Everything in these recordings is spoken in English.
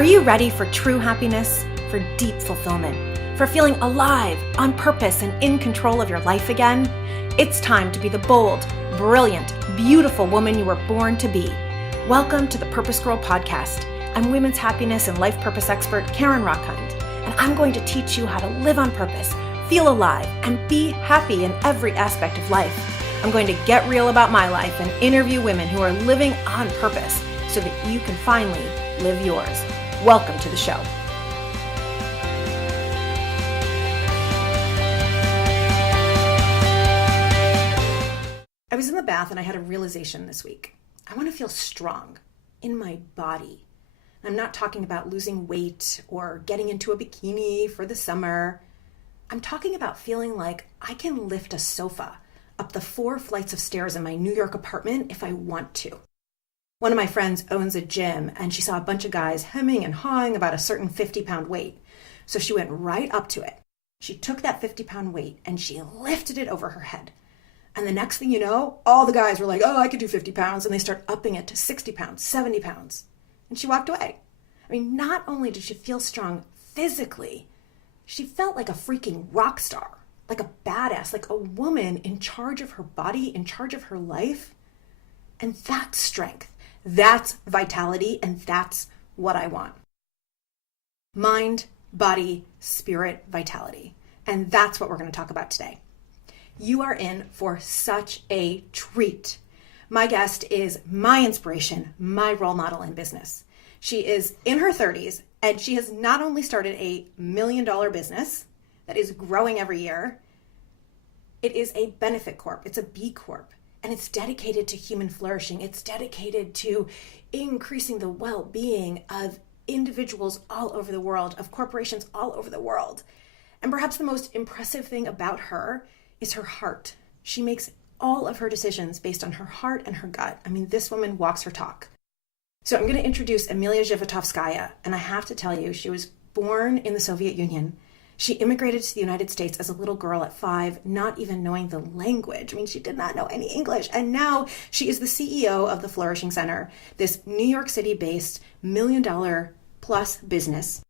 Are you ready for true happiness, for deep fulfillment, for feeling alive, on purpose, and in control of your life again? It's time to be the bold, brilliant, beautiful woman you were born to be. Welcome to the PurposeGirl podcast. I'm women's happiness and life purpose expert Karen Rockhind, and I'm going to teach you how to live on purpose, feel alive, and be happy in every aspect of life. I'm going to get real about my life and interview women who are living on purpose so that you can finally live yours. Welcome to the show. I was in the bath and I had a realization this week. I want to feel strong in my body. I'm not talking about losing weight or getting into a bikini for the summer. I'm talking about feeling like I can lift a sofa up the 4 flights of stairs in my New York apartment if I want to. One of my friends owns a gym and she saw a bunch of guys hemming and hawing about a certain 50-pound weight. So she went right up to it. She took that 50-pound weight and she lifted it over her head. And the next thing you know, all the guys were like, oh, I could do 50 pounds. And they start upping it to 60 pounds, 70 pounds. And she walked away. I mean, not only did she feel strong physically, she felt like a freaking rock star, like a badass, like a woman in charge of her body, in charge of her life. And that's strength. That's vitality. And that's what I want. Mind, body, spirit, vitality. And that's what we're going to talk about today. You are in for such a treat. My guest is my inspiration, my role model in business. She is in her 30s, and she has not only started a $1 million business that is growing every year, it is a benefit corp. It's a B-Corp, and it's dedicated to human flourishing. It's dedicated to increasing the well-being of individuals all over the world, of corporations all over the world. And perhaps the most impressive thing about her is her heart. She makes all of her decisions based on her heart and her gut. I mean, this woman walks her talk. So I'm going to introduce Emiliya Zhivotovskaya, and I have to tell you, she was born in the Soviet Union. She immigrated to the United States as a little girl at 5, not even knowing the language. I mean, she did not know any English. And now she is the CEO of the Flourishing Center, this New York City-based $1 million plus business,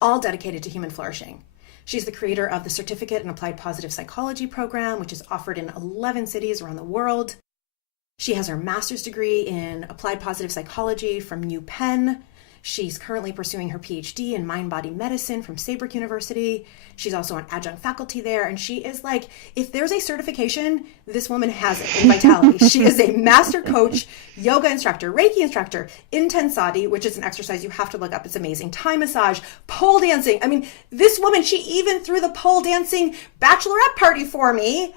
all dedicated to human flourishing. She's the creator of the Certificate in Applied Positive Psychology program, which is offered in 11 cities around the world. She has her master's degree in Applied Positive Psychology from UPenn. She's currently pursuing her PhD in mind-body medicine from Saybrook University. She's also an adjunct faculty there. And she is like, if there's a certification, this woman has it in vitality. She is a master coach, yoga instructor, Reiki instructor, Intensati, which is an exercise you have to look up. It's amazing. Thai massage, pole dancing. I mean, this woman, she even threw the pole dancing bachelorette party for me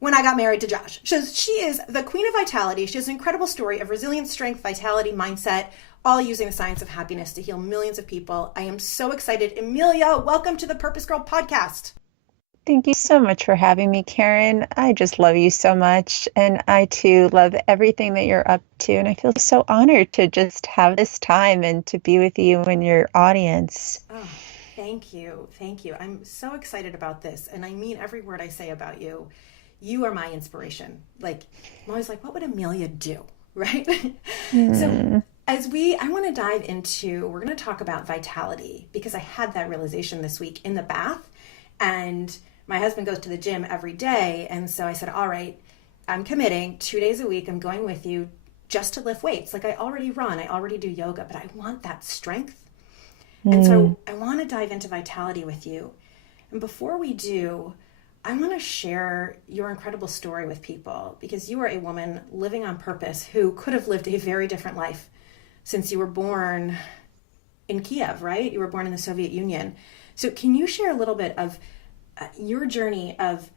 when I got married to Josh. She is the queen of vitality. She has an incredible story of resilience, strength, vitality, mindset, all using the science of happiness to heal millions of people. I am so excited. Emiliya, welcome to the PurposeGirl podcast. Thank you so much for having me, Karen. I just love you so much. And I too love everything that you're up to. And I feel so honored to just have this time and to be with you and your audience. Oh, thank you. Thank you. I'm so excited about this. And I mean every word I say about you. You are my inspiration. Like, I'm always like, what would Emiliya do? Right? So I want to dive into, we're going to talk about vitality because I had that realization this week in the bath, and my husband goes to the gym every day. And so I said, all right, I'm committing 2 days a week. I'm going with you just to lift weights. Like, I already run, I already do yoga, but I want that strength. And so I want to dive into vitality with you. And before we do, I want to share your incredible story with people because you are a woman living on purpose who could have lived a very different life since you were born in Kiev, right? You were born in the Soviet Union. So can you share a little bit of your journey of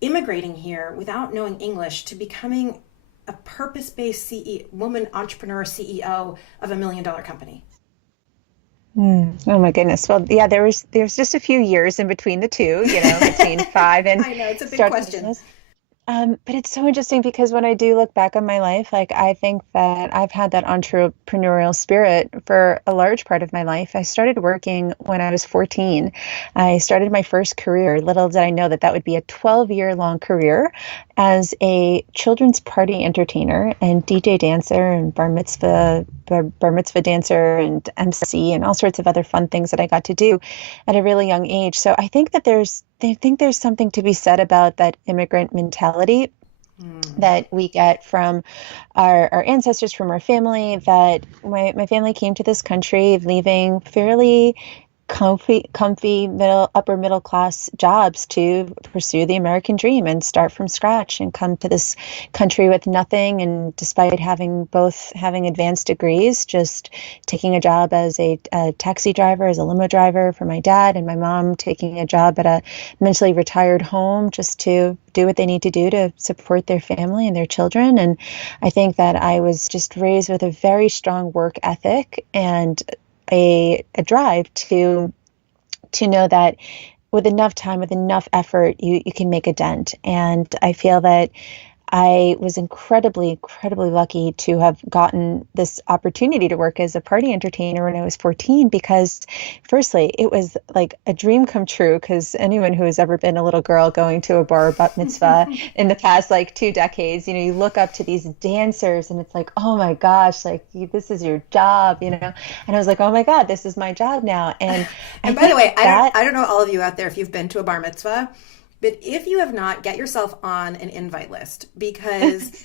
immigrating here without knowing English to becoming a purpose-based woman entrepreneur CEO of $1 million company? Oh my goodness. Well, yeah, there's just a few years in between the two, between 5 and I know, it's a big start question. business. But it's so interesting because when I do look back on my life, like I think that I've had that entrepreneurial spirit for a large part of my life. I started working when I was 14. I started my first career. Little did I know that that would be a 12-year long career as a children's party entertainer and DJ dancer and bar mitzvah dancer and MC and all sorts of other fun things that I got to do at a really young age. So I think there's something to be said about that immigrant mentality that we get from our ancestors, from our family, that my family came to this country leaving fairly comfy upper middle class jobs to pursue the American dream and start from scratch and come to this country with nothing. And despite having advanced degrees, just taking a job as a taxi driver, as a limo driver for my dad, and my mom taking a job at a mentally retired home just to do what they need to do to support their family and their children. And I think that I was just raised with a very strong work ethic and a drive to know that with enough time, with enough effort, you can make a dent. And I feel that I was incredibly lucky to have gotten this opportunity to work as a party entertainer when I was 14, because firstly, it was like a dream come true, because anyone who has ever been a little girl going to a bar or bat mitzvah in the past like 2 decades, you look up to these dancers and it's like, oh my gosh, like this is your job, And I was like, oh my God, this is my job now. And by the way, I don't know all of you out there if you've been to a bar mitzvah. But if you have not, get yourself on an invite list, because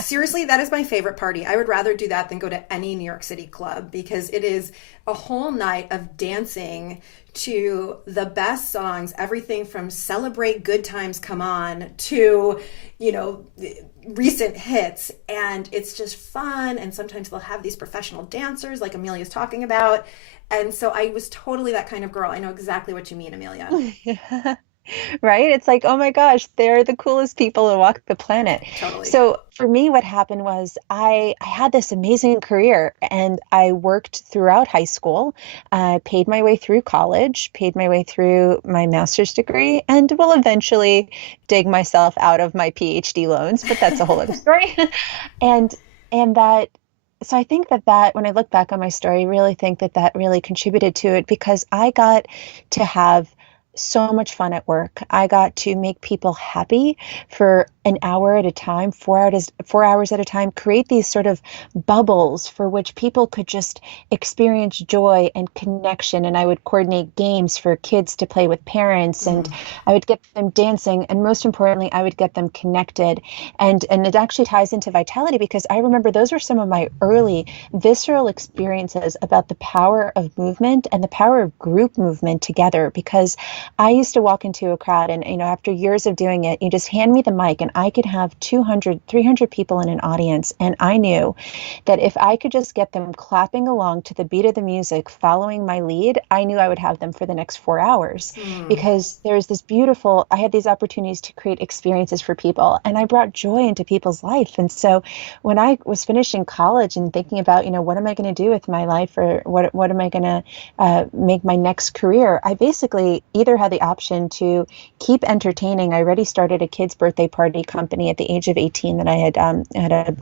seriously, that is my favorite party. I would rather do that than go to any New York City club, because it is a whole night of dancing to the best songs, everything from Celebrate Good Times Come On to, recent hits. And it's just fun. And sometimes they'll have these professional dancers like Emiliya's talking about. And so I was totally that kind of girl. I know exactly what you mean, Emiliya. Yeah. Right? It's like, oh my gosh, they're the coolest people to walk the planet. Totally. So for me, what happened was I had this amazing career and I worked throughout high school, paid my way through college, paid my way through my master's degree, and will eventually dig myself out of my PhD loans, but that's a whole other story. and and that So I think that when I look back on my story, I really think that really contributed to it, because I got to have so much fun at work. I got to make people happy for an hour at a time, 4 hours at a time, create these sort of bubbles for which people could just experience joy and connection. And I would coordinate games for kids to play with parents, and I would get them dancing. And most importantly, I would get them connected. And it actually ties into vitality, because I remember those were some of my early visceral experiences about the power of movement and the power of group movement together. Because I used to walk into a crowd and, after years of doing it, you just hand me the mic and I could have 200, 300 people in an audience. And I knew that if I could just get them clapping along to the beat of the music, following my lead, I knew I would have them for the next 4 hours, because there's I had these opportunities to create experiences for people, and I brought joy into people's life. And so when I was finishing college and thinking about, what am I going to do with my life, or what am I going to make my next career, I basically either had the option to keep entertaining. I already started a kids' birthday party company at the age of 18 that I had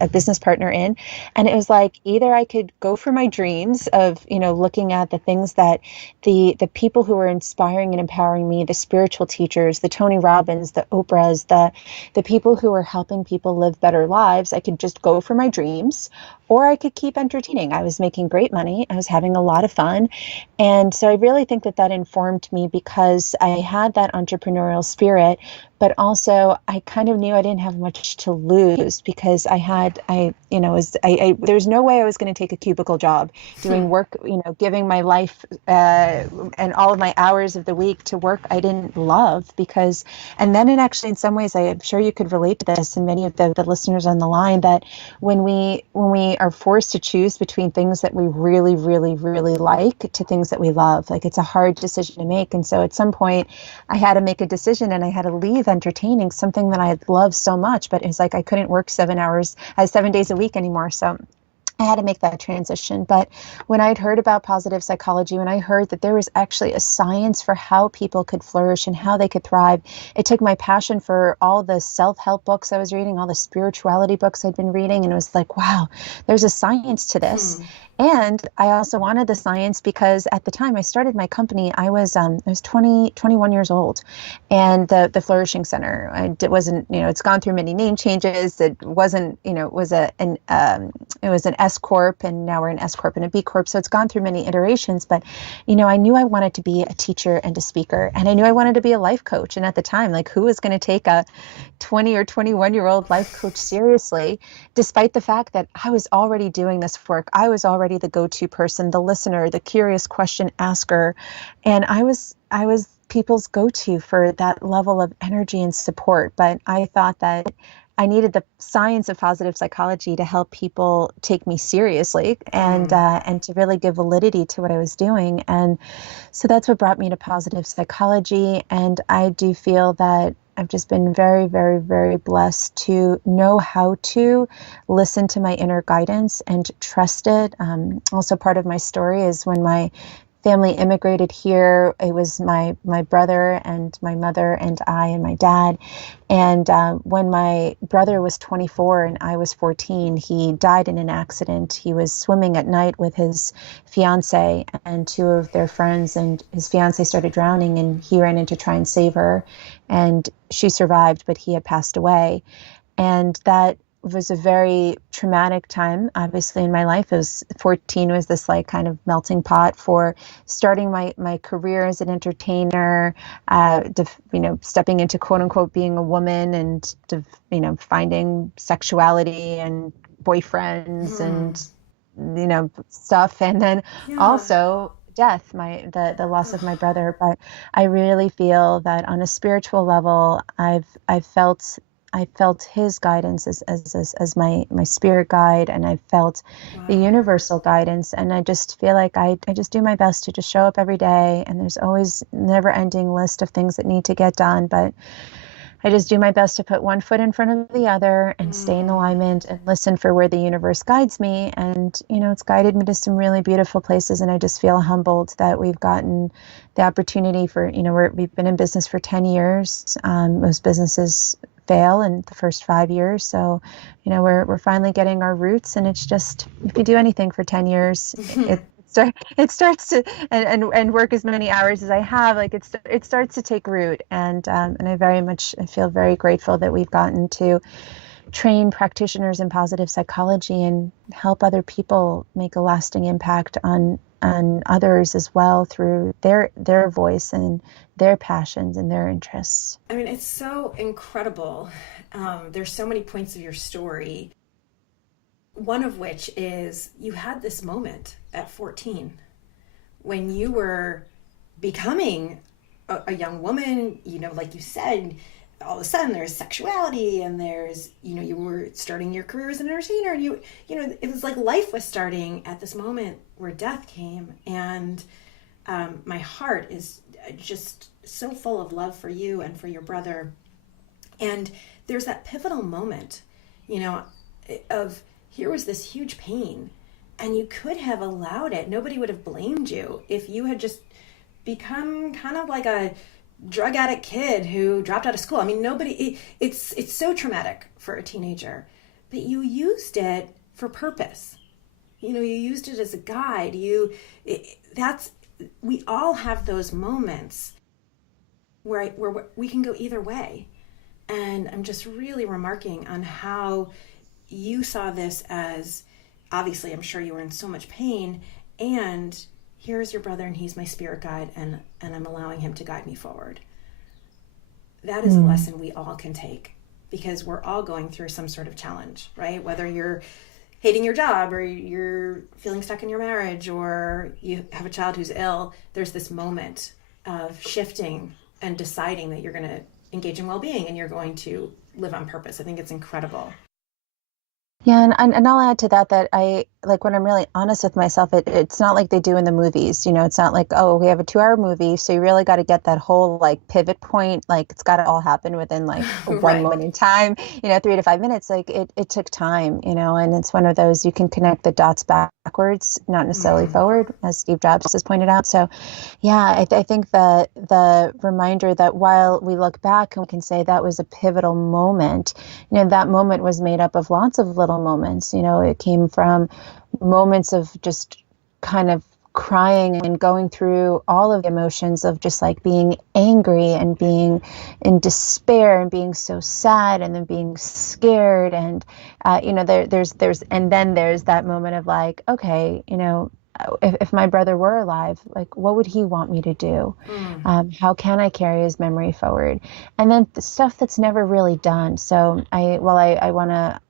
a business partner in. And it was like, either I could go for my dreams of, looking at the things that the people who were inspiring and empowering me, the spiritual teachers, the Tony Robbins, the Oprahs, the people who were helping people live better lives. I could just go for my dreams, or I could keep entertaining. I was making great money. I was having a lot of fun. And so I really think that informed me, because I had that entrepreneurial spirit, but also I kind of knew I didn't have much to lose, because there's no way I was going to take a cubicle job doing work, giving my life and all of my hours of the week to work I didn't love. And then actually, in some ways, I am sure you could relate to this, and many of the listeners on the line, that when we are forced to choose between things that we really, really, really like to things that we love, like it's a hard decision to make. And so at some point I had to make a decision, and I had to leave entertaining, something that I had loved so much, but it's like I couldn't work 7 days a week anymore. So I had to make that transition. But when I'd heard about positive psychology, when I heard that there was actually a science for how people could flourish and how they could thrive, it took my passion for all the self-help books I was reading, all the spirituality books I'd been reading, and it was like, wow, there's a science to this. And I also wanted the science because at the time I started my company, I was 21 years old, and the Flourishing Center, it wasn't, it's gone through many name changes. It wasn't, it was an S Corp, and now we're an S Corp and a B Corp. So it's gone through many iterations. But, I knew I wanted to be a teacher and a speaker, and I knew I wanted to be a life coach. And at the time, like, who was going to take a 20 or 21-year-old life coach seriously, despite the fact that I was already doing this work? I was already the go-to person, the listener, the curious question asker, and I was people's go-to for that level of energy and support. But I thought that I needed the science of positive psychology to help people take me seriously and to really give validity to what I was doing. And so that's what brought me to positive psychology. And I do feel that I've just been very, very, very blessed to know how to listen to my inner guidance and trust it. Also, part of my story is when my family immigrated here, it was my brother and my mother and I and my dad. And when my brother was 24 and I was 14, he died in an accident. He was swimming at night with his fiance and two of their friends, and his fiance started drowning, and he ran in to try and save her. And she survived, but he had passed away. And that was a very traumatic time, obviously, in my life. It was 14 was this like kind of melting pot for starting my career as an entertainer, stepping into quote unquote being a woman, and finding sexuality and boyfriends and stuff, and then also death, the loss of my brother. But I really feel that on a spiritual level, I felt his guidance as my spirit guide, and I felt the universal guidance. And I just feel like I just do my best to just show up every day, and there's always never ending list of things that need to get done. But I just do my best to put one foot in front of the other and stay in alignment and listen for where the universe guides me. And, it's guided me to some really beautiful places. And I just feel humbled that we've gotten the opportunity for, we've been in business for 10 years. Most businesses fail in the first 5 years. So, we're finally getting our roots, and it's just, if you do anything for 10 years, it starts to and work as many hours as I have, like it starts to take root. And I feel very grateful that we've gotten to train practitioners in positive psychology and help other people make a lasting impact on others as well through their voice and their passions and their interests. I mean, it's so incredible. There's so many points of your story. One of which is you had this moment at 14 when you were becoming a young woman, like you said, all of a sudden there's sexuality, and there's, you were starting your career as an entertainer, and it was like life was starting at this moment where death came. And my heart is just so full of love for you and for your brother. And there's that pivotal moment, of, here was this huge pain, and you could have allowed it. Nobody would have blamed you if you had just become kind of like a drug addict kid who dropped out of school. I mean, it's so traumatic for a teenager, but you used it for purpose. You used it as a guide. We all have those moments where we can go either way. And I'm just really remarking on how you saw this as, obviously, I'm sure you were in so much pain, and here's your brother, and he's my spirit guide, and I'm allowing him to guide me forward. That is a lesson we all can take, because we're all going through some sort of challenge, right? Whether you're hating your job, or you're feeling stuck in your marriage, or you have a child who's ill, there's this moment of shifting and deciding that you're going to engage in well-being and you're going to live on purpose. I think it's incredible. Yeah, and I'll add to that that I like when I'm really honest with myself, it's not like they do in the movies. It's not like, oh, we have a 2 hour movie, so you really got to get that whole like pivot point. Like it's got to all happen within like one Right. moment in time, 3 to 5 minutes. Like it took time, and it's one of those you can connect the dots backwards, not necessarily Mm. forward, as Steve Jobs has pointed out. So yeah, I think that the reminder that while we look back and we can say that was a pivotal moment, that moment was made up of lots of little moments. It came from moments of just kind of crying and going through all of the emotions of just like being angry and being in despair and being so sad and then being scared and there's and then there's that moment of like, okay, if my brother were alive, like what would he want me to do? Mm. How can I carry his memory forward? And then the stuff that's never really done. So I want to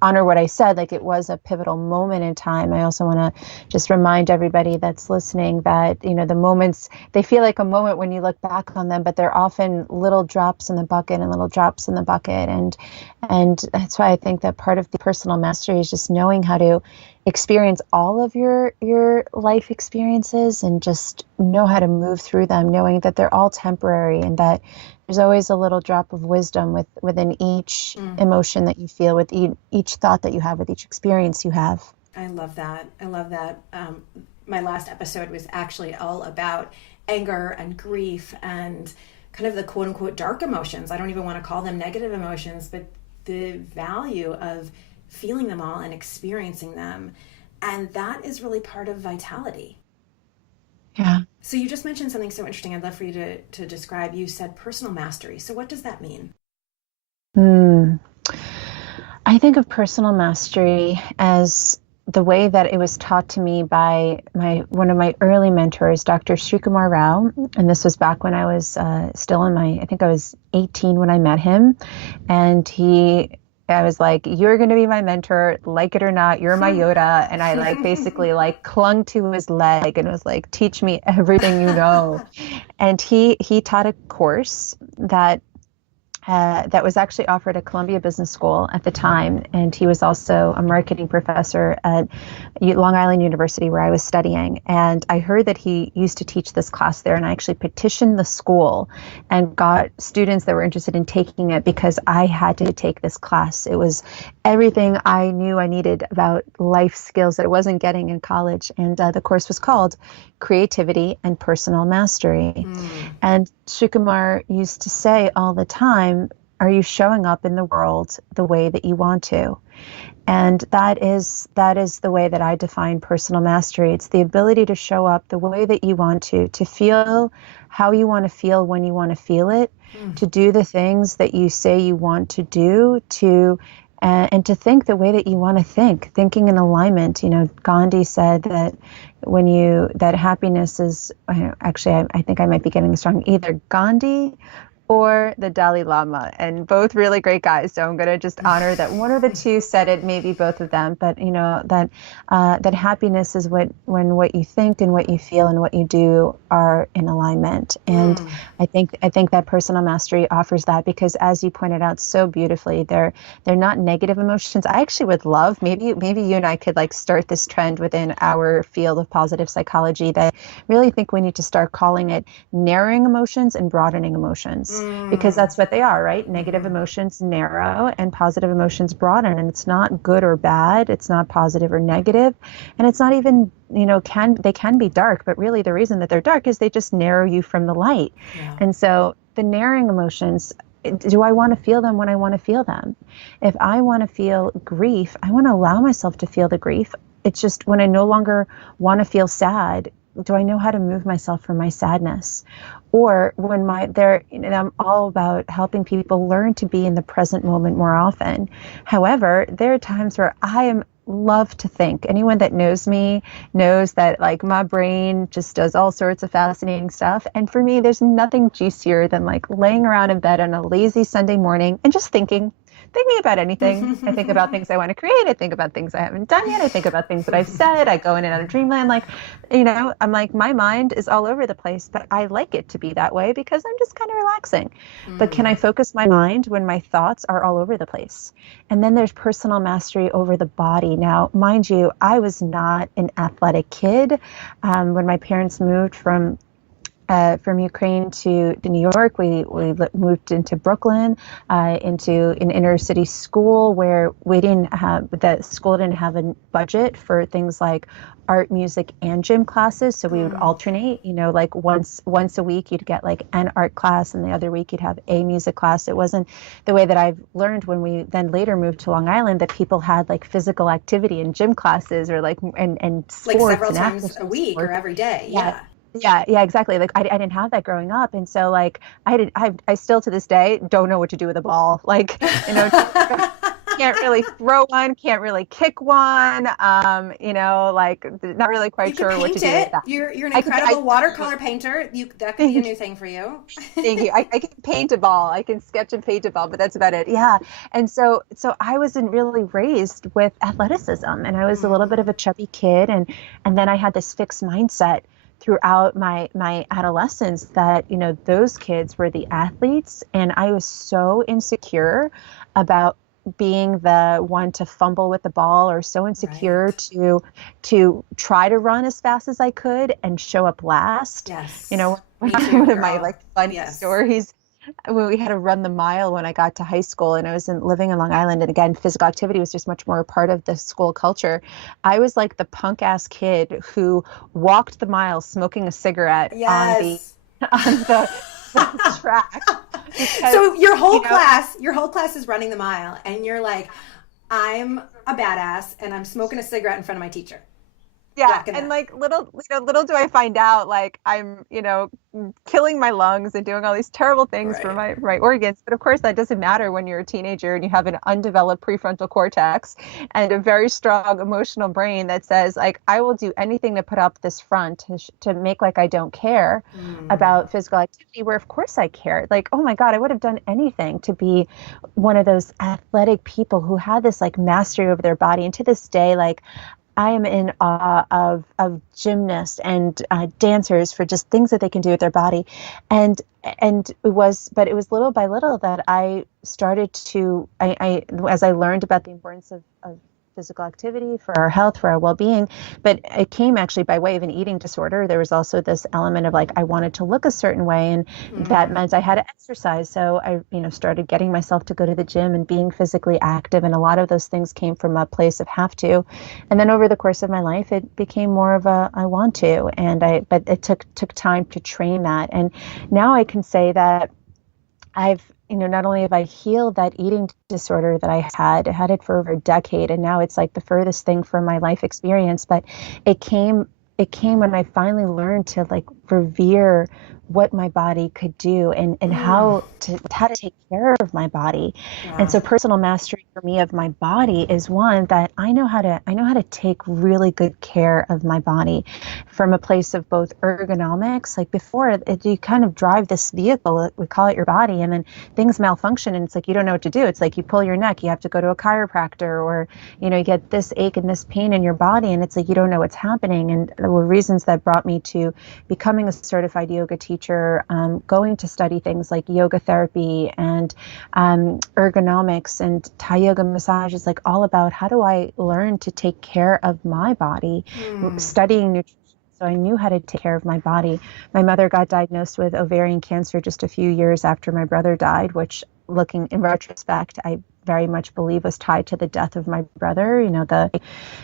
honor what I said, like it was a pivotal moment in time. I also want to just remind everybody that's listening that, the moments, they feel like a moment when you look back on them, but they're often little drops in the bucket and little drops in the bucket. And that's why I think that part of the personal mastery is just knowing how to experience all of your life experiences and just know how to move through them, knowing that they're all temporary and that there's always a little drop of wisdom within each Mm. emotion that you feel, with each thought that you have, with each experience you have. I love that. I love that. My last episode was actually all about anger and grief and kind of the quote unquote dark emotions. I don't even want to call them negative emotions, but the value of feeling them all and experiencing them. And that is really part of vitality. Yeah. So you just mentioned something so interesting. I'd love for you to describe. You said personal mastery. So what does that mean? Hmm. I think of personal mastery as the way that it was taught to me by one of my early mentors, Dr. Srikumar Rao. And this was back when I was still I think I was 18 when I met him. And I was like, you're going to be my mentor, like it or not, you're my Yoda. And I like basically like clung to his leg and was like, teach me everything you know. And he taught a course that was actually offered at Columbia Business School at the time. And he was also a marketing professor at Long Island University, where I was studying. And I heard that he used to teach this class there. And I actually petitioned the school and got students that were interested in taking it because I had to take this class. It was everything I knew I needed about life skills that I wasn't getting in college. And the course was called Creativity and Personal Mastery. Mm. And Shukumar used to say all the time, are you showing up in the world the way that you want to? And that is the way that I define personal mastery. It's the ability to show up the way that you want to feel how you want to feel when you want to feel it, Mm. to do the things that you say you want to do, and to think the way that you want to think, thinking in alignment. Gandhi said that that happiness is, actually, I think I might be getting this wrong, either Gandhi or the Dalai Lama, and both really great guys. So I'm going to just honor that one of the two said it, maybe both of them. But that happiness is when what you think and what you feel and what you do are in alignment. And Mm. I think that personal mastery offers that because, as you pointed out so beautifully, they're not negative emotions. I actually would love, maybe you and I could like start this trend within our field of positive psychology, that really think we need to start calling it narrowing emotions and broadening emotions. Because Mm. that's what they are, right? Negative Mm-hmm. emotions narrow and positive emotions broaden. And it's not good or bad. It's not positive or negative. And it's not even, they can be dark, but really the reason that they're dark is they just narrow you from the light. Yeah. And so the narrowing emotions, do I want to feel them when I want to feel them? If I want to feel grief, I want to allow myself to feel the grief. It's just when I no longer want to feel sad, do I know how to move myself from my sadness? Or when I'm all about helping people learn to be in the present moment more often. However, there are times where love to think. Anyone that knows me knows that like my brain just does all sorts of fascinating stuff. And for me, there's nothing juicier than like laying around in bed on a lazy Sunday morning and just thinking, thinking about anything. I think about things I want to create. I think about things I haven't done yet. I think about things that I've said. I go in and out of dreamland. Like, I'm like, my mind is all over the place, but I like it to be that way because I'm just kind of relaxing. But can I focus my mind when my thoughts are all over the place? And then there's personal mastery over the body. Now, mind you, I was not an athletic kid. When my parents moved from Ukraine to New York, we moved into Brooklyn, into an inner city school where the school didn't have a budget for things like art, music, and gym classes. So we would alternate, like once a week you'd get like an art class and the other week you'd have a music class. It wasn't the way that I've learned when we then later moved to Long Island that people had like physical activity and gym classes or like and sports like several and times a week or every day. Yeah. Yeah, exactly. Like I didn't have that growing up. And so like I still to this day don't know what to do with a ball. Like, can't really throw one, can't really kick one. Like not really quite sure what to do with that. You're an incredible watercolor painter. That could be a new thing for you. Thank you. I can paint a ball. I can sketch and paint a ball, but that's about it. Yeah. And so I wasn't really raised with athleticism, and I was a little bit of a chubby kid, and then I had this fixed mindset throughout my adolescence that, those kids were the athletes. And I was so insecure about being the one to fumble with the ball, or so insecure to try to run as fast as I could and show up last. Yes. One of my like funny stories, when we had to run the mile when I got to high school and I was living in Long Island, and again, physical activity was just much more a part of the school culture. I was like the punk ass kid who walked the mile smoking a cigarette on the track. Because, so your whole class is running the mile, and you're like, I'm a badass and I'm smoking a cigarette in front of my teacher. Yeah, and like little do I find out, like I'm, killing my lungs and doing all these terrible things for my organs. But of course, that doesn't matter when you're a teenager and you have an undeveloped prefrontal cortex and a very strong emotional brain that says, like, I will do anything to put up this front to make like I don't care about physical activity, where of course I care. Like, oh my God, I would have done anything to be one of those athletic people who had this like mastery over their body. And to this day, like, I am in awe of gymnasts and dancers for just things that they can do with their body. And it was little by little that I started to, as I learned about the importance of physical activity for our health, for our well-being, but it came actually by way of an eating disorder. There was also this element of like, I wanted to look a certain way, and that meant I had to exercise. So I, started getting myself to go to the gym and being physically active. And a lot of those things came from a place of have to. And then over the course of my life, it became more of a, I want to, but it took time to train that. And now I can say that I've, not only have I healed that eating disorder that I had it for over a decade, and now it's like the furthest thing from my life experience, but it came when I finally learned to like revere what my body could do and how to take care of my body. Yeah. And so personal mastery for me of my body is one that I know how to take really good care of my body from a place of both ergonomics. Like before, you kind of drive this vehicle, we call it your body, and then things malfunction and it's like you don't know what to do. It's like you pull your neck, you have to go to a chiropractor, or you get this ache and this pain in your body, and it's like you don't know what's happening. And there were reasons that brought me to becoming a certified yoga teacher, going to study things like yoga therapy and ergonomics, and Thai yoga massage is like all about how do I learn to take care of my body, studying nutrition. So I knew how to take care of my body. My mother got diagnosed with ovarian cancer just a few years after my brother died, which, looking in retrospect, I very much believe was tied to the death of my brother.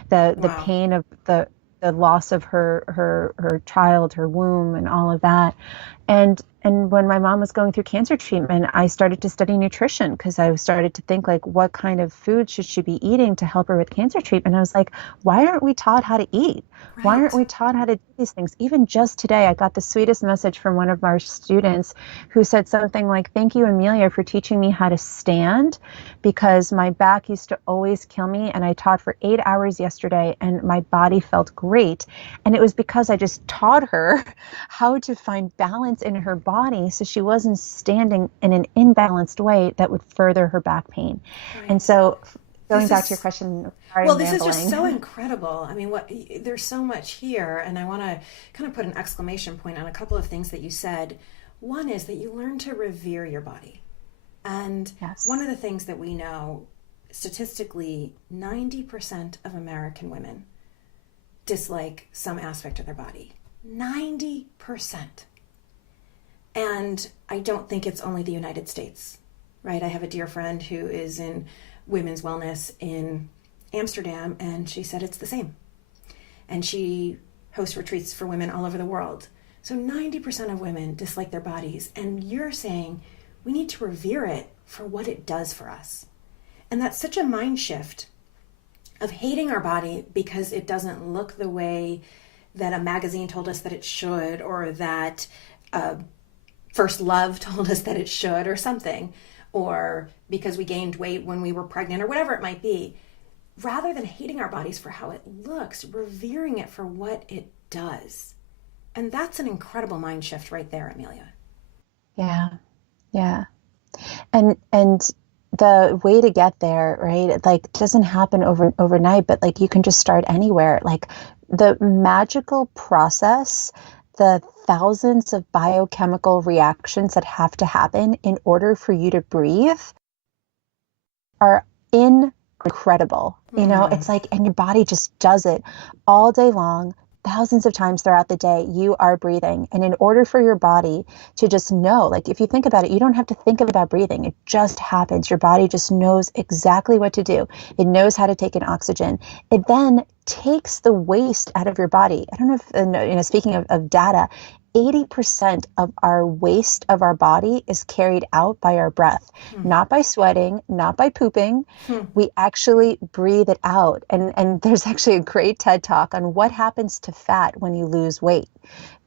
The pain of the loss of her child, her womb, and all of that. And when my mom was going through cancer treatment, I started to study nutrition because I started to think, like, what kind of food should she be eating to help her with cancer treatment? I was like, why aren't we taught how to eat? Right. Why aren't we taught how to do these things? Even just today, I got the sweetest message from one of our students who said something like, thank you, Emiliya, for teaching me how to stand, because my back used to always kill me. And I taught for 8 hours yesterday and my body felt great. And it was because I just taught her how to find balance in her body so she wasn't standing in an imbalanced way that would further her back pain. Right. And so going This back is to your question, sorry, Well, I'm this is just rambling. so incredible. I mean, there's so much here, and I want to kind of put an exclamation point on a couple of things that you said. One is that you learn to revere your body. And Yes. one of the things that we know, statistically, 90% of American women dislike some aspect of their body. 90%. And I don't think it's only the United States, right? I have a dear friend who is in women's wellness in Amsterdam, and she said it's the same. And she hosts retreats for women all over the world. So 90% of women dislike their bodies, and you're saying we need to revere it for what it does for us. And that's such a mind shift of hating our body because it doesn't look the way that a magazine told us that it should, or that First Love told us that it should, or something, or because we gained weight when we were pregnant, or whatever it might be. Rather than hating our bodies for how it looks, revering it for what it does. And that's an incredible mind shift right there, Emiliya. Yeah. Yeah. And the way to get there, right? It like doesn't happen overnight, but like you can just start anywhere. Like the magical process, the thousands of biochemical reactions that have to happen in order for you to breathe are incredible. You know, it's like, and your body just does it all day long. Thousands of times throughout the day, you are breathing. And in order for your body to just know, like if you think about it, you don't have to think about breathing. It just happens. Your body just knows exactly what to do. It knows how to take in oxygen. It then takes the waste out of your body. I don't know if, speaking of data, 80% of our waste of our body is carried out by our breath, not by sweating, not by pooping. We actually breathe it out. And there's actually a great TED talk on what happens to fat when you lose weight.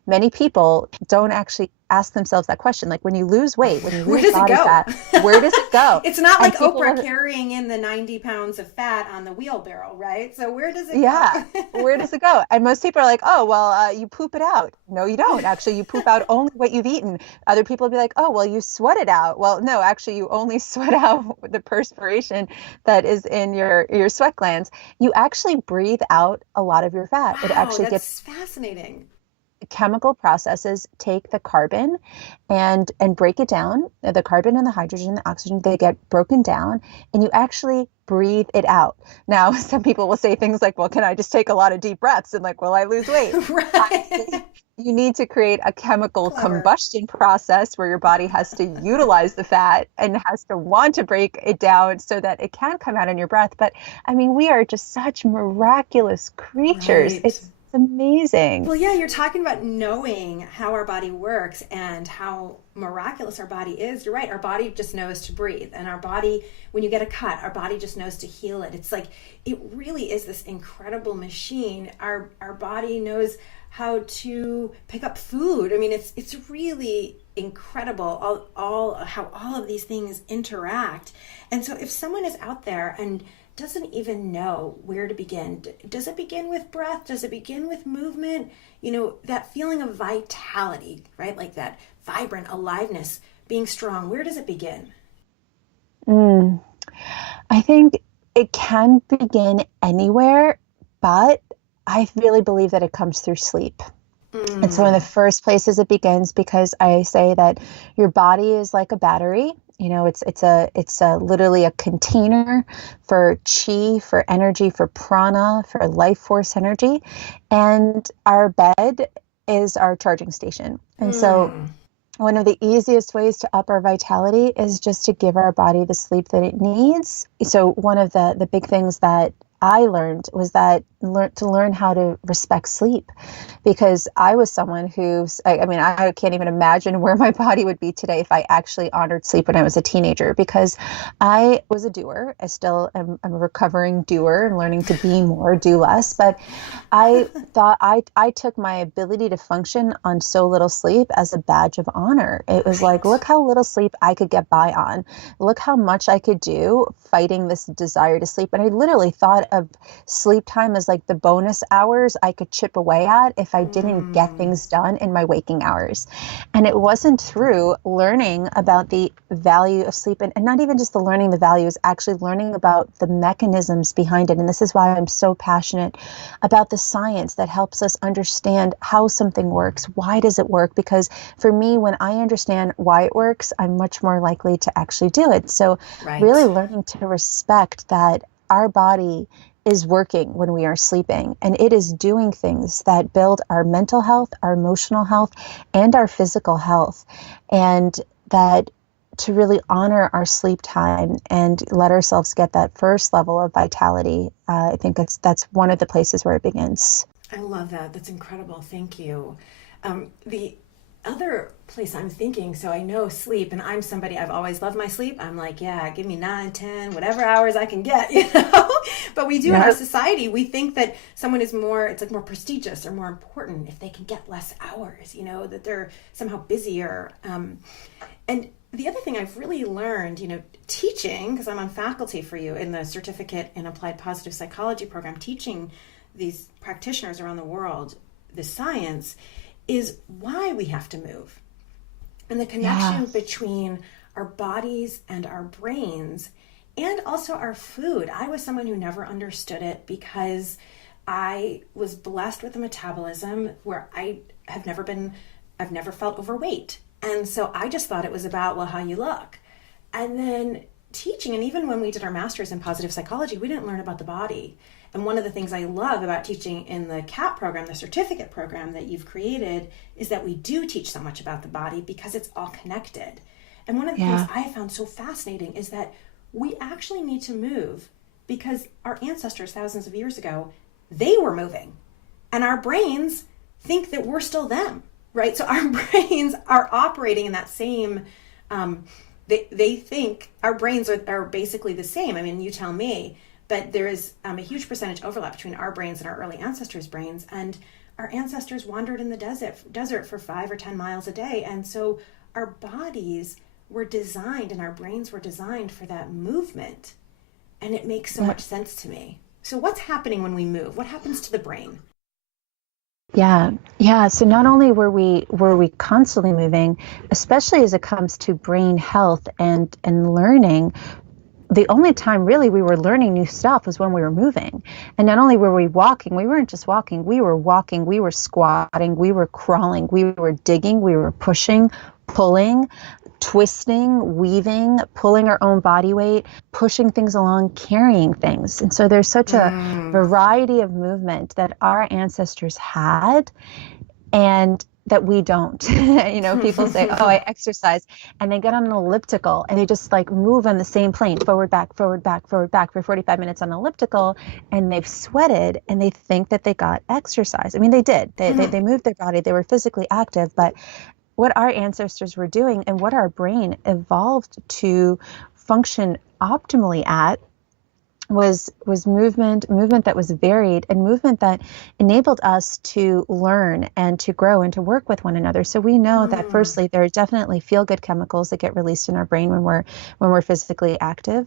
Many people don't actually ask themselves that question. Like when you lose weight, when you Where lose does it body go? fat, where does it go? It's not like people Oprah carrying in the 90 pounds of fat on the wheelbarrow, right? So where does it Yeah. go? Where does it go? And most people are like, oh, well, you poop it out. No, you don't. Actually, you poop out only what you've eaten. Other people will be like, oh, well, you sweat it out. Well, no, actually, you only sweat out the perspiration that is in your sweat glands. You actually breathe out a lot of your fat. It Wow, actually gets that's fascinating. chemical processes take the carbon and break it down. The carbon and the hydrogen and the oxygen, they get broken down, and you actually breathe it out. Now, some people will say things like, well, can I just take a lot of deep breaths and like, will I lose weight? Right. You need to create a chemical Clever. combustion process where your body has to utilize the fat and has to want to break it down so that it can come out in your breath. But I mean, we are just such miraculous creatures. Right. It's amazing. Well, yeah, you're talking about knowing how our body works and how miraculous our body is. You're right. Our body just knows to breathe. And our body, when you get a cut, our body just knows to heal it. It's like, it really is this incredible machine. Our body knows how to pick up food. I mean, it's really incredible all how all of these things interact. And so if someone is out there and doesn't even know where to begin, does it begin with breath? Does it begin with movement? You know, that feeling of vitality, right? Like that vibrant aliveness, being strong. Where does it begin? I think it can begin anywhere, but I really believe that it comes through sleep. It's one of the first places it begins because I say that your body is like a battery. You know, it's a literally a container for chi, for energy, for prana, for life force energy, and our bed is our charging station. And so one of the easiest ways to up our vitality is just to give our body the sleep that it needs. So one of the big things that I learned was that to learn how to respect sleep, because I was someone I can't even imagine where my body would be today if I actually honored sleep when I was a teenager, because I was a doer. I still am a recovering doer and learning to be more, do less. But I thought I took my ability to function on so little sleep as a badge of honor. It was like, look how little sleep I could get by on. Look how much I could do fighting this desire to sleep. And I literally thought of sleep time as like the bonus hours I could chip away at if I didn't get things done in my waking hours. And it wasn't through learning about the value of sleep, and not even just the learning the value, is actually learning about the mechanisms behind it. And this is why I'm so passionate about the science that helps us understand how something works. Why does it work? Because for me, when I understand why it works, I'm much more likely to actually do it. So really learning to respect that our body is working when we are sleeping, and it is doing things that build our mental health, our emotional health, and our physical health. And that to really honor our sleep time and let ourselves get that first level of vitality, I think that's one of the places where it begins. I love that. That's incredible. Thank you. The other place I'm thinking, so I know sleep, and I'm somebody, I've always loved my sleep. I'm like, yeah, give me 9, 10, whatever hours I can get, you know? But we do in our society, we think that someone is more, it's like more prestigious or more important if they can get less hours, you know, that they're somehow busier. And the other thing I've really learned, you know, teaching, because I'm on faculty for you in the Certificate in Applied Positive Psychology program, teaching these practitioners around the world the science, is why we have to move. And the connection between our bodies and our brains, and also our food. I was someone who never understood it because I was blessed with a metabolism where I've never felt overweight. And so I just thought it was about, well, how you look. And then teaching, and even when we did our master's in positive psychology, we didn't learn about the body. And one of the things I love about teaching in the CAP program, the certificate program that you've created, is that we do teach so much about the body because it's all connected. And one of the things I have found so fascinating is that we actually need to move because our ancestors thousands of years ago, they were moving. And our brains think that we're still them, right? So our brains are operating in that same, they think our brains are basically the same. I mean, you tell me. But there is a huge percentage overlap between our brains and our early ancestors' brains. And our ancestors wandered in the desert for 5 or 10 miles a day. And so our bodies were designed and our brains were designed for that movement. And it makes so much sense to me. So what's happening when we move? What happens to the brain? Yeah. So not only were we constantly moving, especially as it comes to brain health and learning, the only time really we were learning new stuff was when we were moving. And not only were we walking, we weren't just walking, we were squatting, we were crawling, we were digging, we were pushing, pulling, twisting, weaving, pulling our own body weight, pushing things along, carrying things. And so there's such a variety of movement that our ancestors had, and that we don't. You know, people say, oh, I exercise, and they get on an elliptical and they just like move on the same plane, forward, back, forward, back, forward, back for 45 minutes on an elliptical, and they've sweated and they think that they got exercise. I mean, they did. They moved their body, they were physically active, but what our ancestors were doing and what our brain evolved to function optimally at was movement that was varied, and movement that enabled us to learn and to grow and to work with one another. So we know that firstly, there are definitely feel-good chemicals that get released in our brain when we're physically active,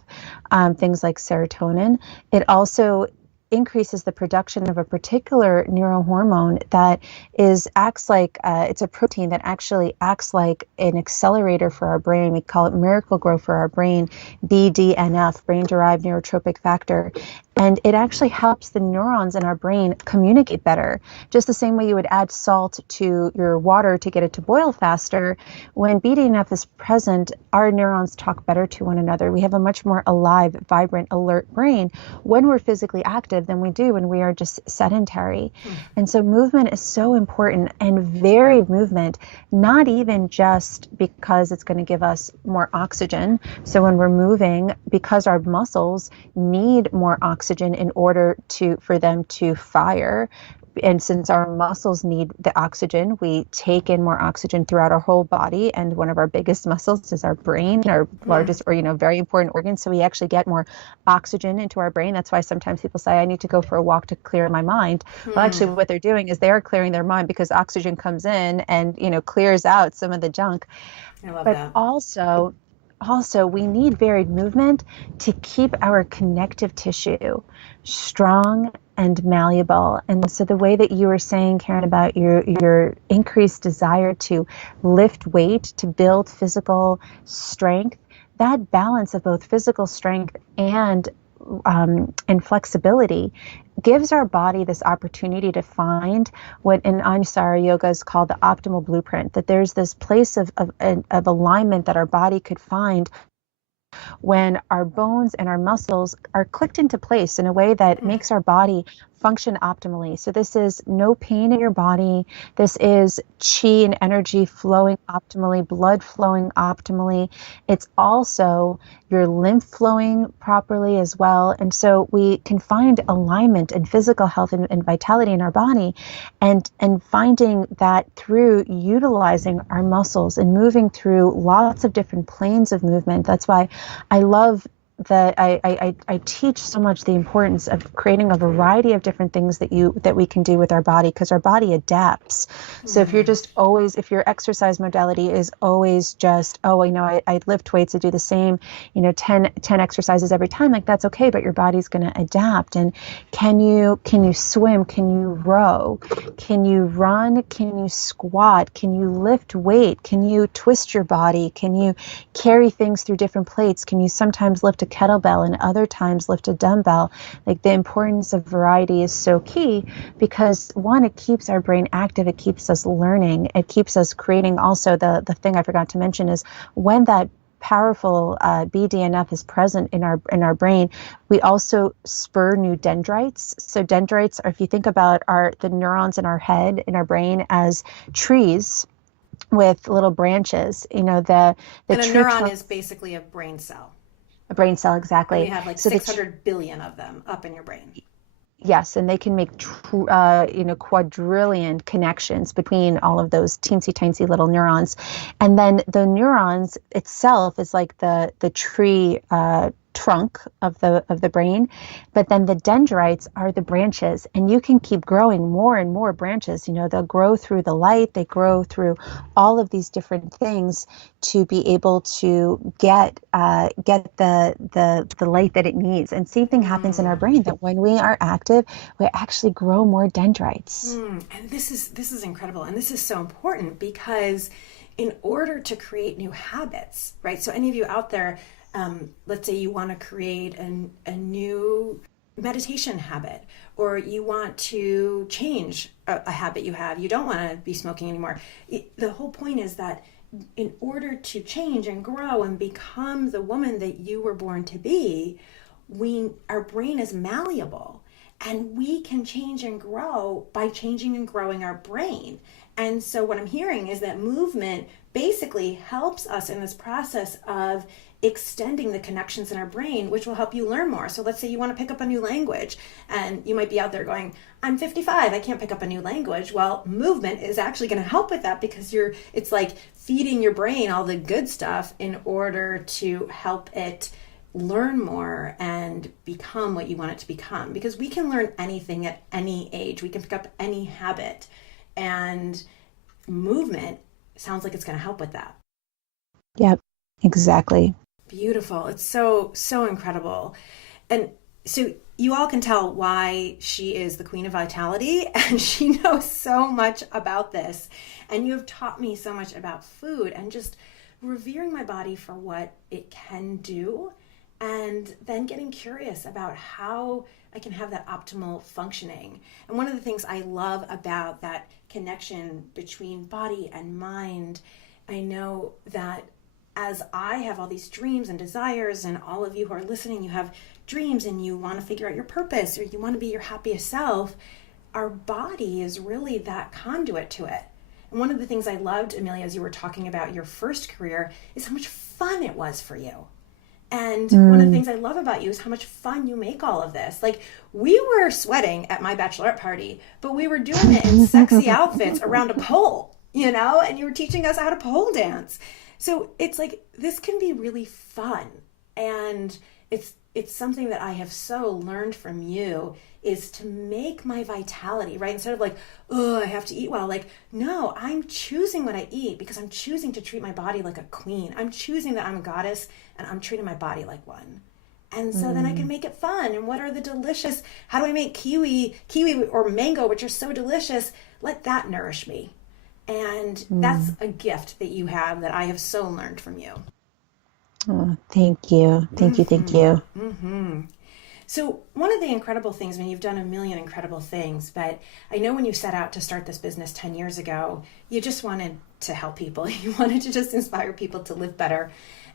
things like serotonin. It also increases the production of a particular neurohormone that acts like it's a protein that actually acts like an accelerator for our brain. We call it miracle grow for our brain, BDNF, brain-derived neurotropic factor. And it actually helps the neurons in our brain communicate better. Just the same way you would add salt to your water to get it to boil faster. When BDNF is present, our neurons talk better to one another. We have a much more alive, vibrant, alert brain when we're physically active than we do when we are just sedentary. And so movement is so important, and varied movement, not even just because it's going to give us more oxygen. So when we're moving, because our muscles need more oxygen in order for them to fire. And since our muscles need the oxygen, we take in more oxygen throughout our whole body. And one of our biggest muscles is our brain, our largest, or, very important organ. So we actually get more oxygen into our brain. That's why sometimes people say, I need to go for a walk to clear my mind. Well, actually, what they're doing is they are clearing their mind because oxygen comes in and, clears out some of the junk. I love but that. also, also we need varied movement to keep our connective tissue strong and malleable. And so the way that you were saying, Karen, about your increased desire to lift weight, to build physical strength, that balance of both physical strength and flexibility gives our body this opportunity to find what in Anusara yoga is called the optimal blueprint, that there's this place of alignment that our body could find when our bones and our muscles are clicked into place in a way that makes our body function optimally. So this is no pain in your body. This is chi and energy flowing optimally, blood flowing optimally. It's also your lymph flowing properly as well. And so we can find alignment and physical health and vitality in our body, and finding that through utilizing our muscles and moving through lots of different planes of movement. That's why I love that I teach so much the importance of creating a variety of different things that we can do with our body, because our body adapts. So if you're just always, if your exercise modality is always just, I lift weights, I do the same, 10 exercises every time, like that's okay, but your body's going to adapt. And can you swim? Can you row? Can you run? Can you squat? Can you lift weight? Can you twist your body? Can you carry things through different plates? Can you sometimes lift a kettlebell and other times lift a dumbbell? Like, the importance of variety is so key, because one, it keeps our brain active, it keeps us learning, it keeps us creating. Also, the thing I forgot to mention is when that powerful BDNF is present in our brain, we also spur new dendrites. So dendrites are, if you think about the neurons in our head, in our brain, as trees with little branches, the And a tree neuron is basically a brain cell. a brain cell, exactly. And you have like So 600 billion of them up in your brain. yes, and they can make quadrillion connections between all of those teensy tiny little neurons, and then the neurons itself is like the tree trunk of the brain, but then the dendrites are the branches, and you can keep growing more and more branches. They'll grow through the light, they grow through all of these different things to be able to get the light that it needs. And same thing happens in our brain, that when we are active, we actually grow more dendrites. And this is incredible, and this is so important, because in order to create new habits, right? So any of you out there, let's say you want to create a new meditation habit, or you want to change a habit you have. You don't want to be smoking anymore. The whole point is that in order to change and grow and become the woman that you were born to be, our brain is malleable, and we can change and grow by changing and growing our brain. And so what I'm hearing is that movement basically helps us in this process of extending the connections in our brain, which will help you learn more. So let's say you want to pick up a new language, and you might be out there going, I'm 55, I can't pick up a new language. Well, movement is actually going to help with that, because it's like feeding your brain all the good stuff in order to help it learn more and become what you want it to become. Because we can learn anything at any age. We can pick up any habit, and movement sounds like it's going to help with that. Yep, exactly. Beautiful. It's so incredible. And so you all can tell why she is the queen of vitality, and she knows so much about this. And you have taught me so much about food and just revering my body for what it can do, and then getting curious about how I can have that optimal functioning. And one of the things I love about that connection between body and mind, I know that as I have all these dreams and desires, and all of you who are listening, you have dreams and you want to figure out your purpose, or you want to be your happiest self, our body is really that conduit to it. And one of the things I loved, Emiliya, as you were talking about your first career, is how much fun it was for you. And one of the things I love about you is how much fun you make all of this. Like, we were sweating at my bachelorette party, but we were doing it in sexy outfits around a pole, and you were teaching us how to pole dance. So it's like, this can be really fun. And it's something that I have so learned from you, is to make my vitality, right? Instead of like, oh, I have to eat well. Like, no, I'm choosing what I eat because I'm choosing to treat my body like a queen. I'm choosing that I'm a goddess and I'm treating my body like one. And so then I can make it fun. And what are the delicious, how do I make kiwi or mango, which are so delicious? Let that nourish me. And that's a gift that you have that I have so learned from you. Oh, thank you. Thank you. Thank you. So one of the incredible things, I mean, you've done a million incredible things, but I know when you set out to start this business 10 years ago, you just wanted to help people. You wanted to just inspire people to live better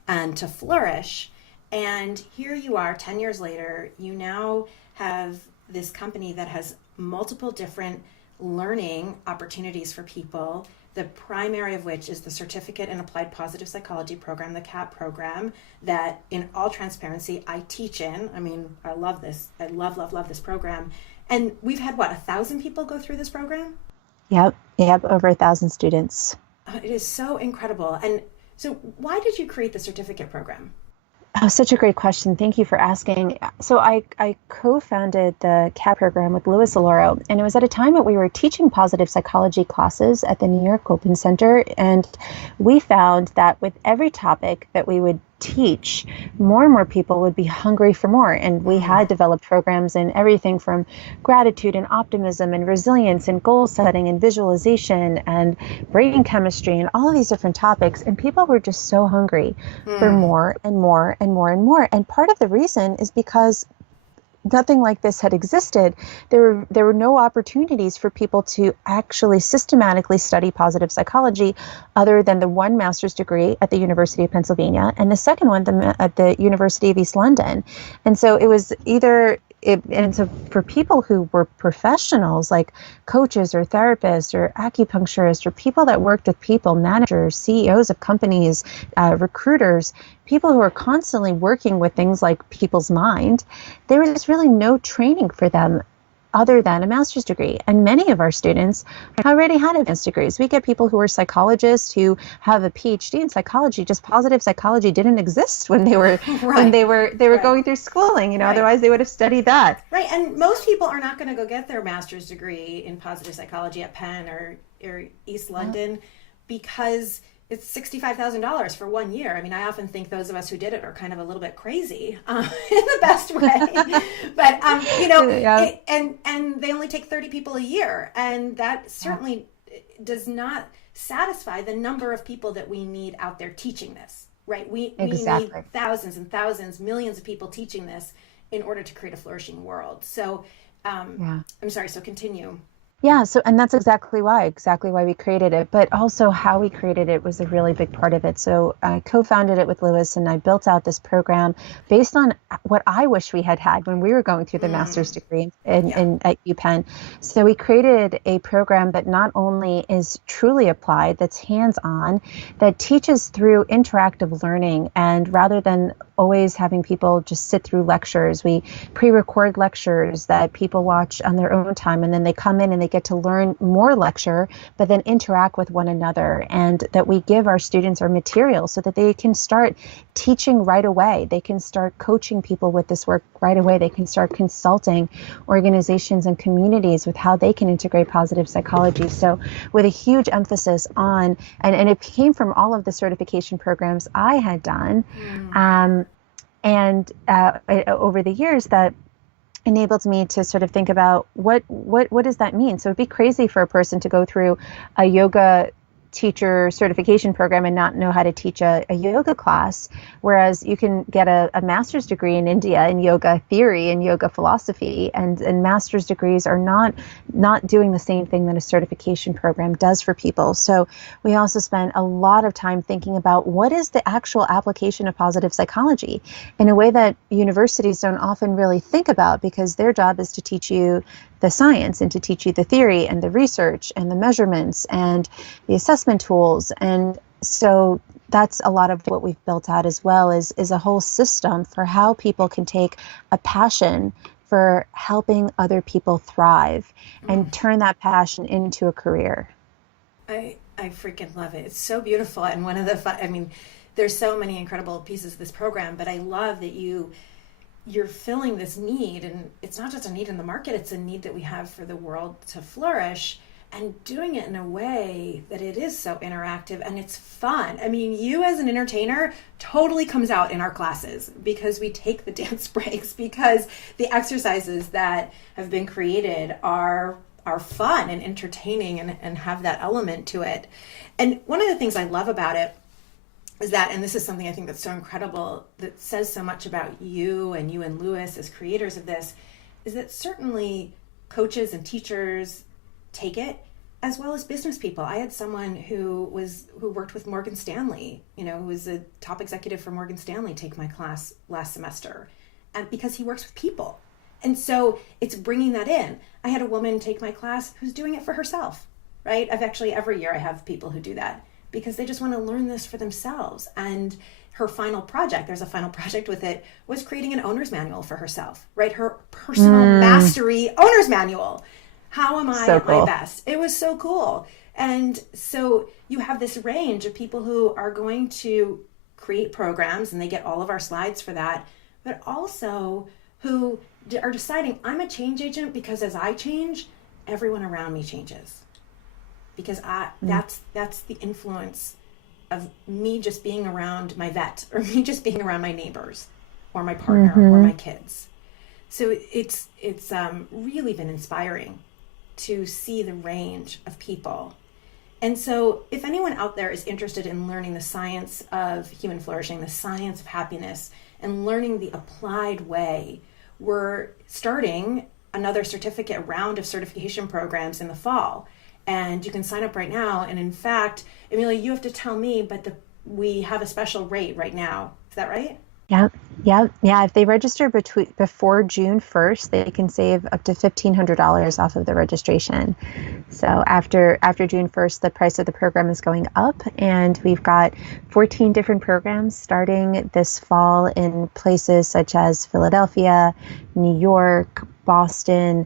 and to flourish. And here you are 10 years later, you now have this company that has multiple different learning opportunities for people, the primary of which is the Certificate in Applied Positive Psychology program, the CAP program, that in all transparency, I teach in. I mean, I love this. I love this program. And we've had, 1,000 people go through this program? Yep. Over 1,000 students. It is so incredible. And so why did you create the certificate program? Oh, such a great question. Thank you for asking. So I co-founded the CAP program with Louis Aloro, and it was at a time that we were teaching positive psychology classes at the New York Open Center. And we found that with every topic that we would teach, more and more people would be hungry for more. And we had developed programs in everything from gratitude and optimism and resilience and goal setting and visualization and brain chemistry and all of these different topics. And people were just so hungry for more and more and more and more. And part of the reason is because nothing like this had existed. There were no opportunities for people to actually systematically study positive psychology other than the one master's degree at the University of Pennsylvania and the second one at the University of East London. And so it was and so for people who were professionals like coaches or therapists or acupuncturists or people that worked with people, managers, CEOs of companies, recruiters, people who are constantly working with things like people's mind, there was really no training for them other than a master's degree. And many of our students already had advanced degrees. We get people who are psychologists who have a PhD in psychology. Just positive psychology didn't exist when they were going through schooling, otherwise they would have studied that. Right. And most people are not going to go get their master's degree in positive psychology at Penn or East London because it's $65,000 for 1 year. I mean, I often think those of us who did it are kind of a little bit crazy in the best way. But, and they only take 30 people a year. And that certainly does not satisfy the number of people that we need out there teaching this, right? We need thousands and thousands, millions of people teaching this in order to create a flourishing world. So I'm sorry, so continue. Yeah, and that's exactly why we created it, but also how we created it was a really big part of it. So I co-founded it with Louis, and I built out this program based on what I wish we had when we were going through the master's degree at UPenn. So we created a program that not only is truly applied, that's hands-on, that teaches through interactive learning, and rather than always having people just sit through lectures, we pre-record lectures that people watch on their own time, and then they come in and they get to learn more lecture, but then interact with one another, and that we give our students our material so that they can start teaching right away. They can start coaching people with this work right away. They can start consulting organizations and communities with how they can integrate positive psychology. So with a huge emphasis on, and it came from all of the certification programs I had done, over the years that enabled me to sort of think about what does that mean? So it'd be crazy for a person to go through a yoga teacher certification program and not know how to teach a yoga class, whereas you can get a master's degree in India in yoga theory and yoga philosophy, and master's degrees are not doing the same thing that a certification program does for people. So we also spent a lot of time thinking about what is the actual application of positive psychology in a way that universities don't often really think about, because their job is to teach you the science and to teach you the theory and the research and the measurements and the assessment tools. And so that's a lot of what we've built out as well, is a whole system for how people can take a passion for helping other people thrive and turn that passion into a career. I freaking love it. It's so beautiful. And one of the there's so many incredible pieces of this program, but I love that you you're filling this need, and it's not just a need in the market, it's a need that we have for the world to flourish, and doing it in a way that it is so interactive and it's fun. I mean, you as an entertainer totally comes out in our classes because we take the dance breaks, because the exercises that have been created are fun and entertaining and have that element to it. And one of the things I love about it is that, and this is something I think that's so incredible, that says so much about you and Lewis as creators of this, is that certainly coaches and teachers take it, as well as business people. I had someone who worked with Morgan Stanley, who was a top executive for Morgan Stanley, take my class last semester, and because he works with people. And so it's bringing that in. I had a woman take my class who's doing it for herself, right? Every year I have people who do that because they just want to learn this for themselves. And her final project, there's a final project with it, was creating an owner's manual for herself, right? Her personal mastery owner's manual. How am I at my best? It was so cool. And so you have this range of people who are going to create programs, and they get all of our slides for that, but also who are deciding, I'm a change agent because as I change, everyone around me changes. Because that's the influence of me just being around my vet, or me just being around my neighbors or my partner or my kids. So it's really been inspiring to see the range of people. And so if anyone out there is interested in learning the science of human flourishing, the science of happiness, and learning the applied way, we're starting another certificate round of certification programs in the fall. And you can sign up right now. And in fact, Emiliya, you have to tell me, but we have a special rate right now. Is that right? Yeah. If they register before June 1st, they can save up to $1,500 off of the registration. So after June 1st, the price of the program is going up, and we've got 14 different programs starting this fall in places such as Philadelphia, New York, Boston,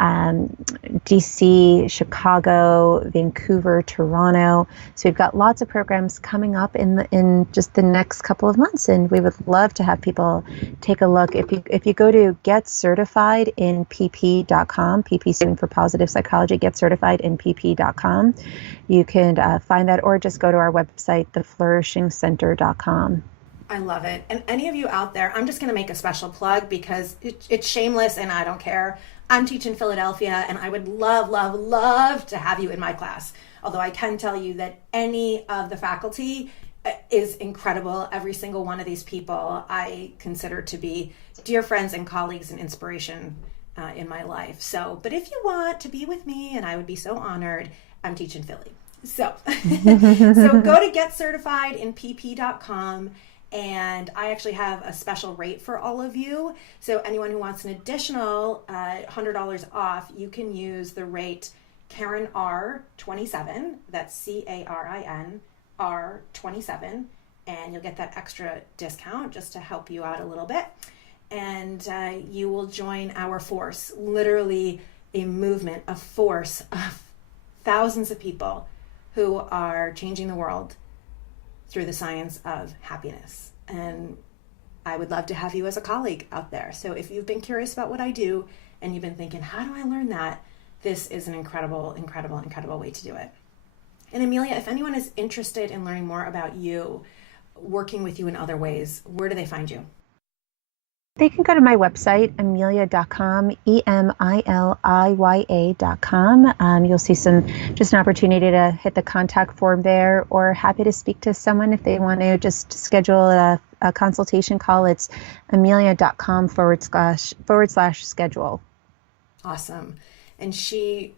DC, Chicago, Vancouver, Toronto. So we've got lots of programs coming up in just the next couple of months, and we would love to have people take a look. If you go to getcertifiedinpp.com, PP standing for positive psychology, getcertifiedinpp.com, you can find that, or just go to our website, theflourishingcenter.com. I love it. And any of you out there, I'm just going to make a special plug because it's shameless and I don't care. I'm teaching Philadelphia, and I would love, love, love to have you in my class. Although I can tell you that any of the faculty is incredible. Every single one of these people I consider to be dear friends and colleagues and inspiration in my life. So, but if you want to be with me, and I would be so honored, I'm teaching Philly. So, so go to getcertifiedinpp.com. And I actually have a special rate for all of you. So anyone who wants an additional $100 off, you can use the rate Karen R27. That's CARIN R27. And you'll get that extra discount just to help you out a little bit. And you will join our force, literally a movement, a force of thousands of people who are changing the world through the science of happiness. And I would love to have you as a colleague out there. So if you've been curious about what I do and you've been thinking, how do I learn that? This is an incredible, incredible, incredible way to do it. And Emiliya, if anyone is interested in learning more about you, working with you in other ways, where do they find you? They can go to my website, emiliya.com, EMILIYA.com. You'll see just an opportunity to hit the contact form there, or happy to speak to someone if they want to just schedule a consultation call. It's emiliya.com/schedule. Awesome. And she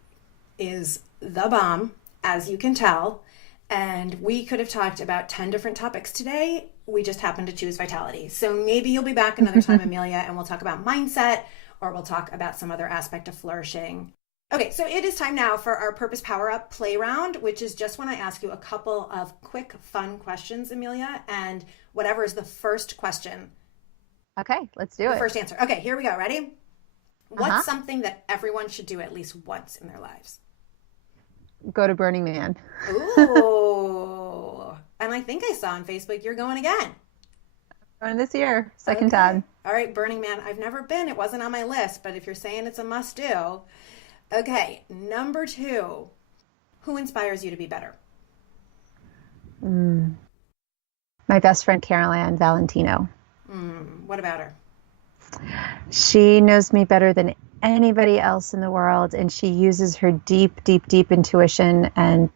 is the bomb, as you can tell. And we could have talked about 10 different topics today. We just happened to choose vitality. So maybe you'll be back another time, Emiliya, and we'll talk about mindset, or we'll talk about some other aspect of flourishing. Okay, so it is time now for our Purpose Power Up play round, which is just when I ask you a couple of quick, fun questions, Emiliya, and whatever is the first question. Okay, let's do it. The first answer. Okay, here we go. Ready? What's something that everyone should do at least once in their lives? Go to Burning Man. Ooh. And I think I saw on Facebook you're going again. Going this year, second Okay. time. All right, Burning Man. I've never been. It wasn't on my list, but if you're saying it's a must do. Okay, number 2. Who inspires you to be better? My best friend, Caroline Valentino. What about her? She knows me better than anybody else in the world, and she uses her deep, deep, deep intuition and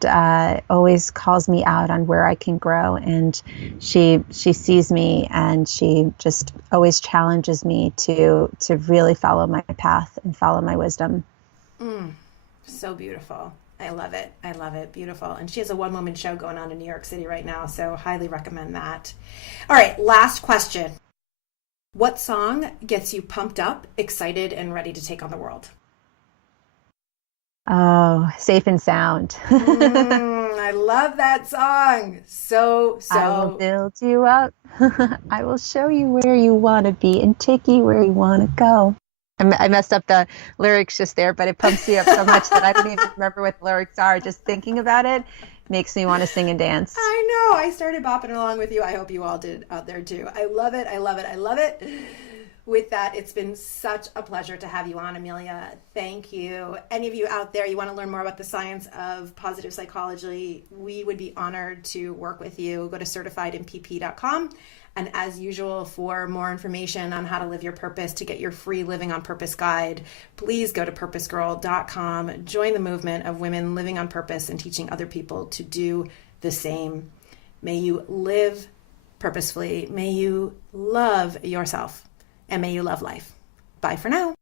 always calls me out on where I can grow. And she sees me, and she just always challenges me to really follow my path and follow my wisdom. So beautiful. I love it. I love it. Beautiful. And she has a one-woman show going on in New York City right now, so highly recommend that. All right, last question. What song gets you pumped up, excited, and ready to take on the world? Oh, Safe and Sound. I love that song. I will build you up. I will show you where you want to be and take you where you want to go. I messed up the lyrics just there, but it pumps me up so much that I don't even remember what the lyrics are. Just thinking about it makes me want to sing and dance. I know. I started bopping along with you. I hope you all did out there too. I love it. I love it. I love it. With that, it's been such a pleasure to have you on, Emiliya. Thank you. Any of you out there, you want to learn more about the science of positive psychology, we would be honored to work with you. Go to certifiedinpp.com. And as usual, for more information on how to live your purpose, to get your free Living on Purpose guide, please go to PurposeGirl.com. Join the movement of women living on purpose and teaching other people to do the same. May you live purposefully. May you love yourself. And may you love life. Bye for now.